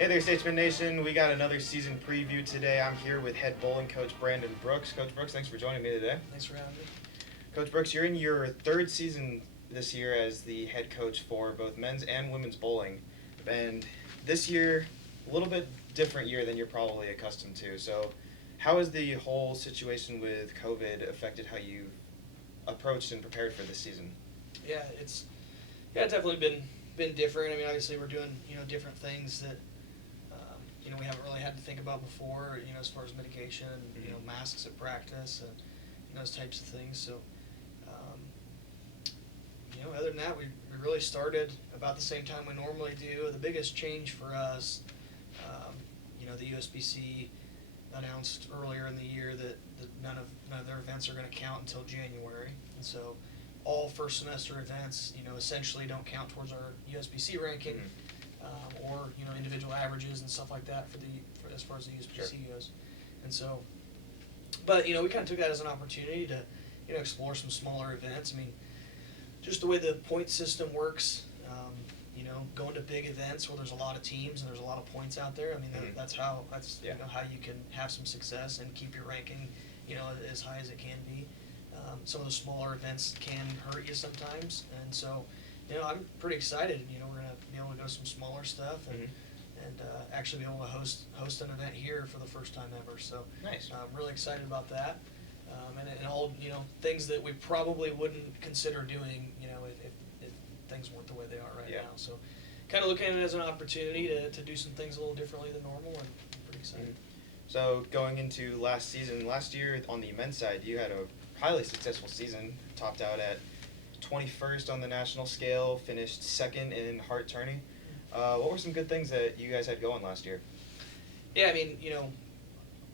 Hey there, Statesmen Nation. We got another season preview today. I'm here with head bowling coach Brandon Brooks. Coach Brooks, thanks for joining me today. Thanks for having me. Coach Brooks, you're in your third season this year as the head coach for both men's and women's bowling. And this year, a little bit different year than you're probably accustomed to. So, how has the whole situation with COVID affected how you approached and prepared for this season? It's definitely been different. I mean, obviously we're doing different things that we haven't really had to think about before. As far as mitigation, masks at practice, and those types of things. So, other than that, we really started about the same time we normally do. The biggest change for us, the USBC announced earlier in the year that none of their events are going to count until January, and so all first semester events, essentially don't count towards our USBC ranking, or individual averages and stuff like that for as far as the USBC goes, and so, but we kind of took that as an opportunity to explore some smaller events. I mean, just the way the point system works, going to big events where there's a lot of teams and there's a lot of points out there. I mean, that's how how you can have some success and keep your ranking, as high as it can be. Some of the smaller events can hurt you sometimes, and so, I'm pretty excited. We're gonna be able to go some smaller stuff and actually be able to host an event here for the first time ever. So Nice. I'm really excited about that. And all things that we probably wouldn't consider doing, if things weren't the way they are right now. So, kind of looking at it as an opportunity to do some things a little differently than normal, and I'm pretty excited. So going into last year on the men's side, you had a highly successful season, topped out at 21st on the national scale, finished second in Hart Tourney. What were some good things that you guys had going last year? Yeah, I mean,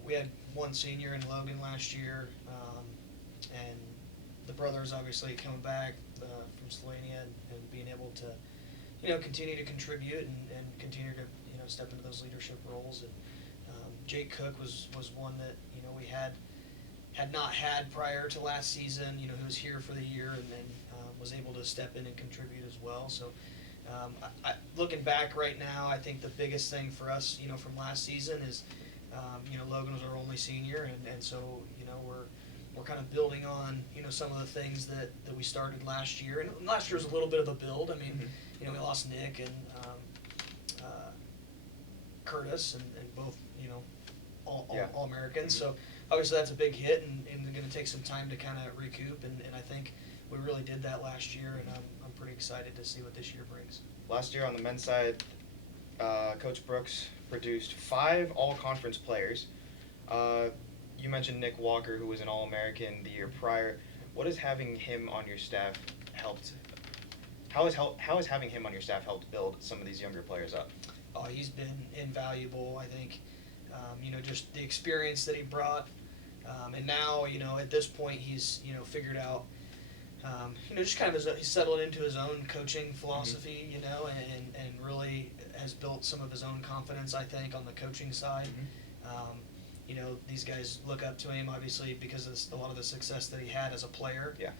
we had one senior in Logan last year, and the brothers obviously coming back from Slovenia and being able to, continue to contribute and continue to, step into those leadership roles. And Jake Cook was one that, we had not had prior to last season, who was here for the year and then was able to step in and contribute as well. So, looking back right now, I think the biggest thing for us, from last season is, Logan was our only senior, and so, we're kind of building on, some of the things that we started last year. And last year was a little bit of a build. I mean, we lost Nick and Curtis, and both, all Americans. So obviously that's a big hit, and going to take some time to kind of recoup. And I think we really did that last year, and I'm pretty excited to see what this year brings. Last year on the men's side, Coach Brooks produced 5 all-conference players. You mentioned Nick Walker, who was an All-American the year prior. What has having him on your staff helped? How has having him on your staff helped build some of these younger players up? Oh, he's been invaluable. I think, just the experience that he brought, and now, at this point, he's, figured out, just kind of he's settled into his own coaching philosophy, and really has built some of his own confidence, I think, on the coaching side. These guys look up to him, obviously, because of a lot of the success that he had as a player. Yeah.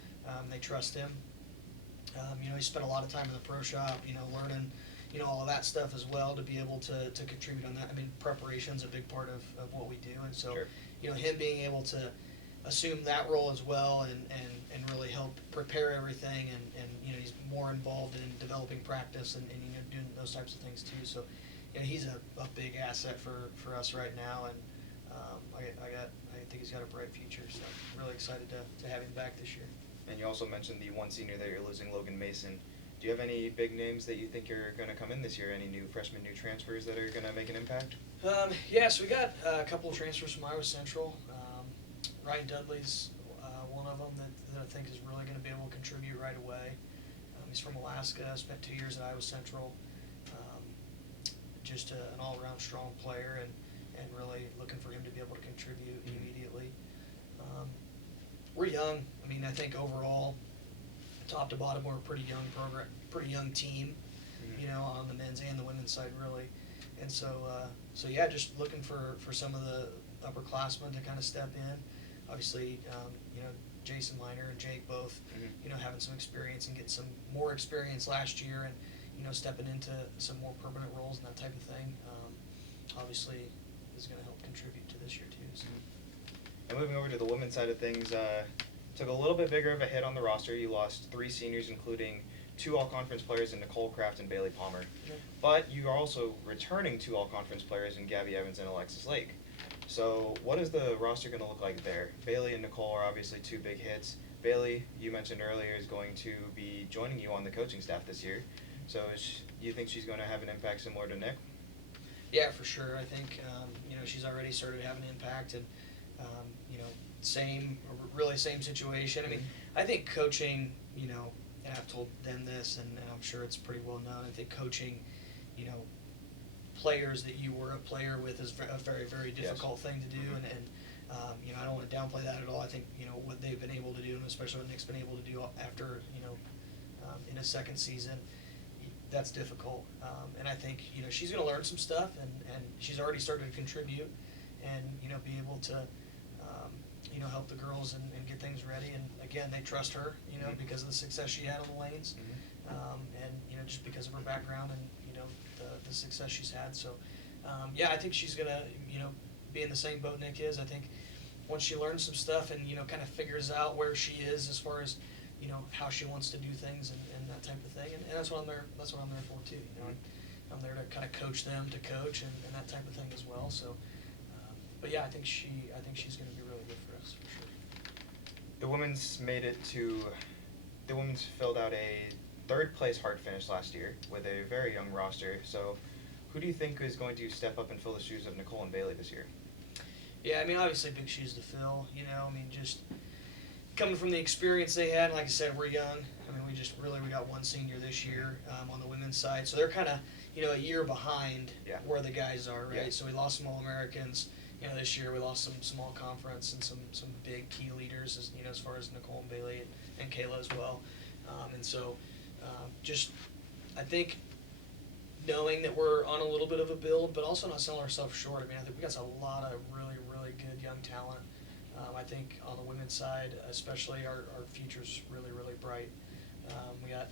They trust him. He spent a lot of time in the pro shop, learning, all of that stuff as well to be able to contribute on that. I mean, preparation's a big part of what we do, and so, Sure. Him being able to assume that role as well and really help prepare everything, and he's more involved in developing practice and doing those types of things too. So, he's a big asset for us right now, and I think he's got a bright future. So I'm really excited to have him back this year. And you also mentioned the one senior that you're losing, Logan Mason. Do you have any big names that you think are going to come in this year? Any new freshmen, new transfers that are going to make an impact? So we got a couple of transfers from Iowa Central. Ryan Dudley's one of them that I think is really going to be able to contribute right away. He's from Alaska, spent 2 years at Iowa Central. Just an all-around strong player, and really looking for him to be able to contribute immediately. We're young. I mean, I think overall, top to bottom, we're a pretty young team, on the men's and the women's side, really. And so, just looking for some of the upperclassmen to kind of step in. Obviously, Jason Miner and Jake both, having some experience and getting some more experience last year, and stepping into some more permanent roles and that type of thing. obviously is going to help contribute to this year too. So. And moving over to the women's side of things, took a little bit bigger of a hit on the roster. You lost 3 seniors, including 2 all-conference players in Nicole Kraft and Bailey Palmer. Yeah. But you are also returning 2 all-conference players in Gabby Evans and Alexis Lake. So what is the roster going to look like there? Bailey and Nicole are obviously 2 big hits. Bailey, you mentioned earlier, is going to be joining you on the coaching staff this year. So you think she's going to have an impact similar to Nick? Yeah, for sure. I think she's already started having an impact, and really same situation. I mean, I think coaching, and I've told them this, and I'm sure it's pretty well known. I think coaching, players that you were a player with is a very, very difficult thing to do, and I don't want to downplay that at all. I think what they've been able to do, and especially what Nick's been able to do after in his second season, that's difficult. And I think she's going to learn some stuff, and she's already started to contribute, and be able to help the girls and get things ready. And again, they trust her, because of the success she had on the lanes, and just because of her background and the success she's had. So I think she's gonna be in the same boat Nick is. I think once she learns some stuff and kind of figures out where she is as far as how she wants to do things and that type of thing, and that's what I'm there for too. I'm there to kind of coach them to coach and that type of thing as well. So but yeah, I think she's going to be really good for us for sure. The women's filled out a 3rd place Hart finish last year with a very young roster. So who do you think is going to step up and fill the shoes of Nicole and Bailey this year? Yeah, I mean, obviously big shoes to fill, I mean, just coming from the experience they had, like I said, we're young. I mean, we got 1 senior this year on the women's side. So they're kind of, a year behind where the guys are, right? Yeah. So we lost some All-Americans. This year we lost some small conference and some big key leaders, as far as Nicole and Bailey and Kayla as well. And so I think knowing that we're on a little bit of a build, but also not selling ourselves short. I mean, I think we got a lot of really, really good young talent. I think on the women's side, especially, our future's really, really bright. We got,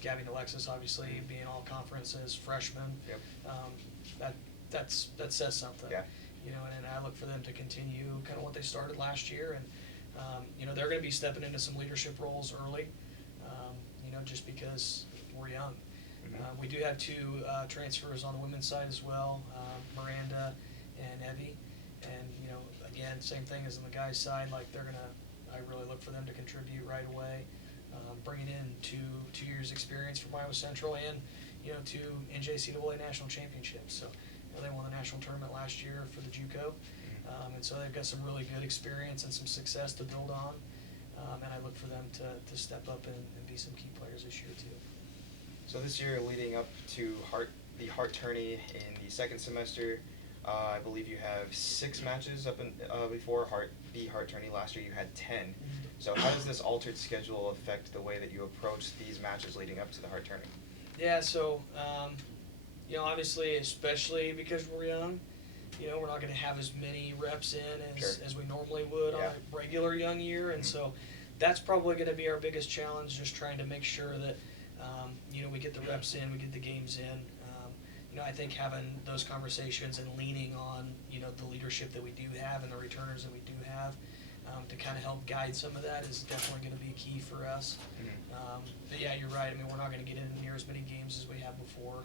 Gabby and Alexis obviously being all conferences, freshmen. Yep. That says something. Yeah. And I look for them to continue kind of what they started last year, and they're going to be stepping into some leadership roles early, just because we're young. Mm-hmm. We do have 2 transfers on the women's side as well, Miranda and Evie, and again, same thing as on the guys' side. Like I really look for them to contribute right away, bringing in 2 years experience from Iowa Central and 2 NJCAA national championships. So they won the national tournament last year for the JUCO, and so they've got some really good experience and some success to build on. And I look for them to step up and be some key players this year too. So this year, leading up to the Hart tourney in the 2nd semester, I believe you have 6 matches before the Hart tourney. Last year you had 10. Mm-hmm. So how does this altered schedule affect the way that you approach these matches leading up to the Hart tourney? Yeah, so obviously, especially because we're young, we're not going to have as many reps in as we normally would on a regular young year, and so that's probably going to be our biggest challenge, just trying to make sure that we get the reps in, we get the games in. I think having those conversations and leaning on the leadership that we do have and the returners that we do have to kind of help guide some of that is definitely going to be key for us. But yeah, you're right. I mean, we're not going to get in near as many games as we have before,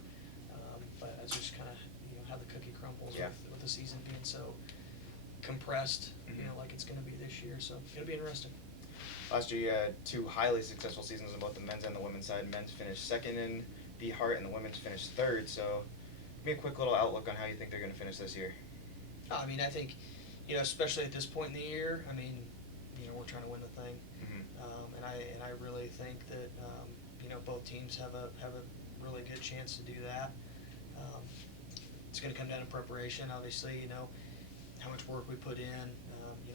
but it's just kind of how the cookie crumbles with the season being so compressed, like it's going to be this year. So it'll be interesting. Last year you had 2 highly successful seasons on both the men's and the women's side. Men's finished 2nd in the Hart, and the women's finished 3rd. So give me a quick little outlook on how you think they're going to finish this year. I mean, I think, especially at this point in the year, I mean, we're trying to win the thing, and I really think that both teams have a really good chance to do that. It's going to come down to preparation, obviously. How much work we put in,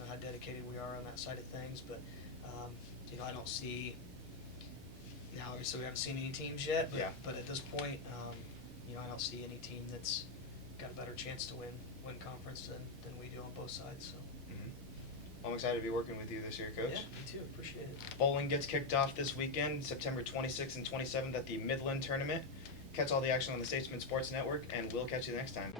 how dedicated we are on that side of things, but I don't see. Now, obviously, we haven't seen any teams yet, but at this point, I don't see any team that's got a better chance to win conference than we do on both sides. So. I'm excited to be working with you this year, Coach. Yeah, me too. Appreciate it. Bowling gets kicked off this weekend, September 26th and 27th at the Midland Tournament. catch all the action on the Statesmen Sports Network, and we'll catch you next time.